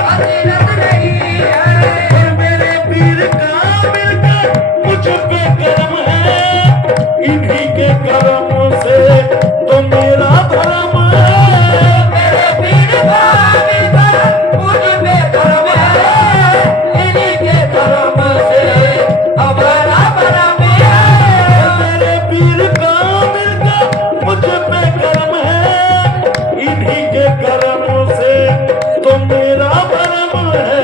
हसरत नहीं है। मेरे पीर कामिल का मुझ पे करम है, इन्हीं के करम से तो मेरा धर्म है। मेरे पीर कामिल का मुझ पे करम है, इन्हीं के करम से हमारा भरम है। मेरे पीर कामिल का मुझ पे करम है, इन्हीं के करम से तो मेरा भरम है।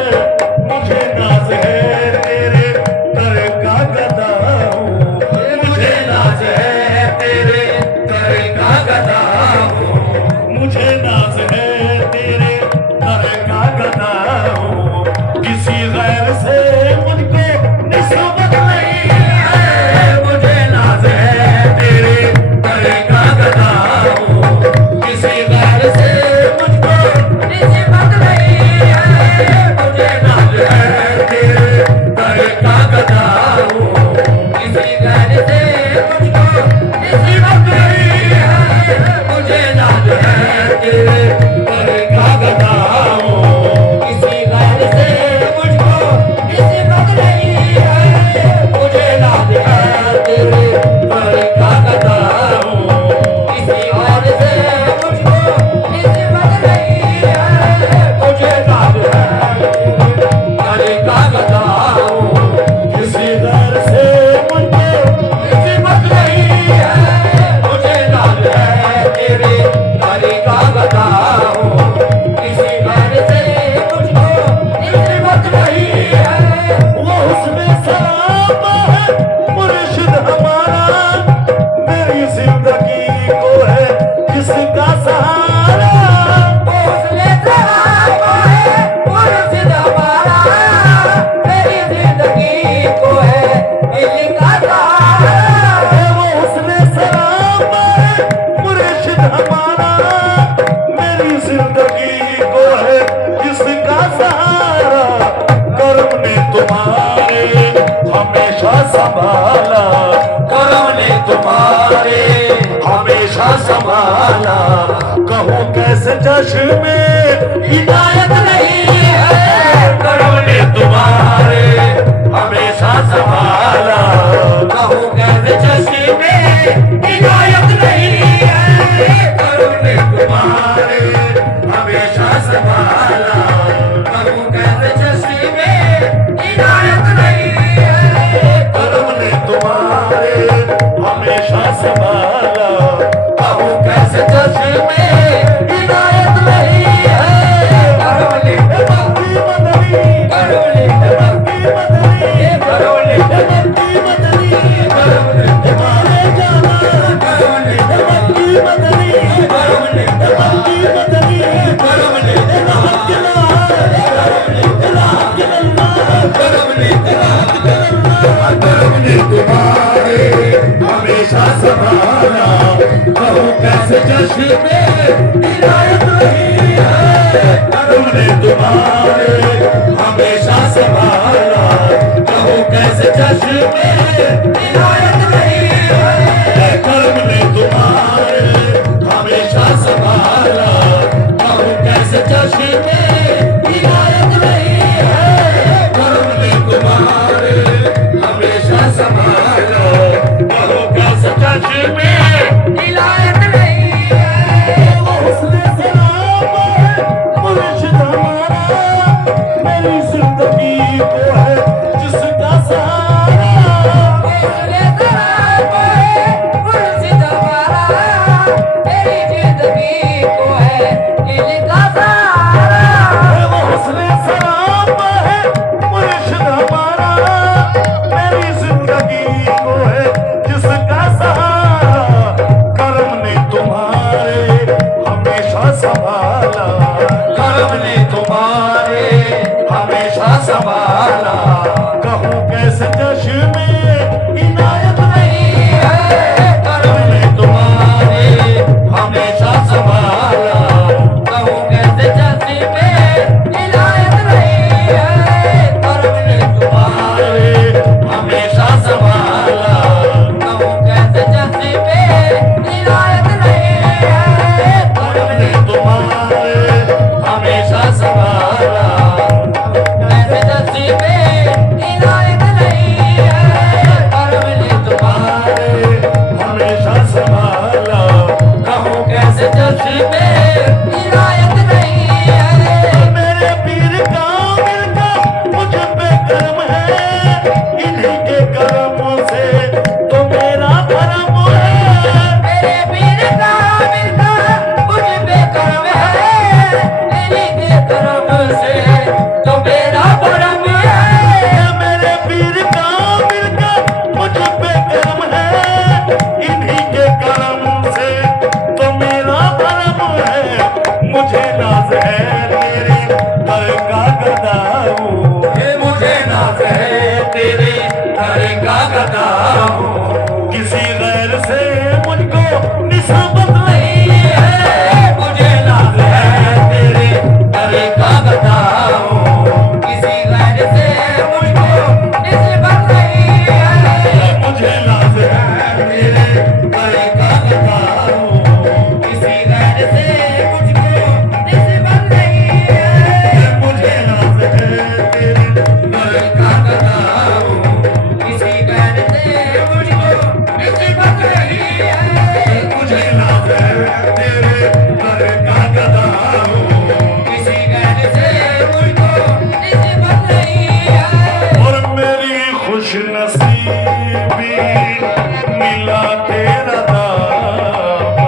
मुझे नाज है तेरे दर का गदा हूँ, मुझे नाज है तेरे दर का गदा हूँ, मुझे नाज है तेरे दर का गदा हूँ। किसी गैर से मुझको निस्बत नहीं है, मुझे नाज है तेरे दर का गदा हूँ। किसी गैर से मुझको निस्बत नहीं है, मुझे नाज है तेरे दर का गदा हूँ। किसी घर से मुझको निस्बत नहीं है। मुझे नाज है तेरे दर का गदा हूँ। किसी घर से मुझको निस्बत नहीं है। मुझे नाज है तेरे दर का गदा हूँ। किसी घर से मुझको निस्बत नहीं है। मुझे नाज है तेरे दर का गदा हूँ। किसी दर से मुझको निस्बत नहीं है, मुझे नाज है तेरे दर का गदा हूँ। किसी घर से मुझको निस्बत नहीं है। वो उसमें सलाम है मुर्शिद हमारा, मेरी जिंदगी को है जिसका सहारा। उसने सलाम है मुर्शिद हमारा, मेरी जिंदगी को है इनका सहारा। वो उसमें सलाम है मुर्शिद हमारा, मेरी जिंदगी को है जिसका सहारा। करम ने तुम्हारे हमेशा संभाला, करम ने तुम्हारे हमेशा संभाला। कहूँ कैसे जश्न में हिदायत नहीं है, करम ने तुम्हारे हमेशा संभाला। कहूँ कैसे जश्न में हिदायत नहीं है, करम ने तुम्हारे हमेशा संभाला। कहूँ कैसे जश्न में हिदायत नहीं है, करम ने तुम्हारे हमेशा संभाला। कहूँ कैसे जश्न में हिदायत नहीं है, करम ने मक्की मदनी, करम ने मक्की मदनी, करम ने मक्की मदनी, करम ने तुम्हारे जाना, करम ने मक्की मदनी, करम ने मक्की मदनी, करम ने इलाह किला, करम ने इलाह किला, करम ने इलाह किला, करम ने तुम्हारे हमेशा संभाला। कहूँ कैसे जश्न में हिदायत नहीं है, करम ने तुम्हारे हमेशा संभाला। कहूँ कैसे जश्न में हिदायत नहीं है, करम ने तुम्हारे हमेशा संभाला। कहूँ कैसे जश्न में हिदायत नहीं है, करम ने तुम्हारे हमेशा संभाला। कहूँ कैसे जश्न में हिदायत नहीं है। वो उसने सलाम है मुर्शिद हमारा, मेरी जिंदगी को है जिसका सहारा। उसने सलाम है मुर्शिद हमारा, मेरी जिंदगी को है इनका सहारा। वो उसने सलाम है मुर्शिद हमारा, मेरी जिंदगी को है जिसका सहारा। करम ने तुम्हारे हमेशा संभाला, करम ने तुम्हारे हमेशा संभाला। कहूँ कैसे जश्न में इनायत नहीं है, करम ने तुम्हारे हमेशा संभाला। कहूँ कैसे जश्न में हिदायत नहीं है, करम ने तुम्हारे हमेशा संभाला। कहूँ कैसे जश्न में हिदायत नहीं है, करम ने तुम्हारे हमेशा संभाला। घर का गदा हूँ। ये मुझे नाज है तेरे घर का गदा हूँ। किसी गैर से मुझको निस्बत नहीं है मुझे नाज है तेरे घर का गदा हूँ। किसी गैर से मुझको निस्बत नहीं है। मुझे नाज है तेरे घर का गदा हूँ। किसी गैर से मुझको निस्बत नहीं है। मुझे नाज है तेरे घर का गदा हूँ। किसी गैर से मुझको निस्बत नहीं है। मुझे नाज है तेरे घर का गदा हूँ। किसी गैर से मुझको निस्बत नहीं है। और मेरी खुश नसीबी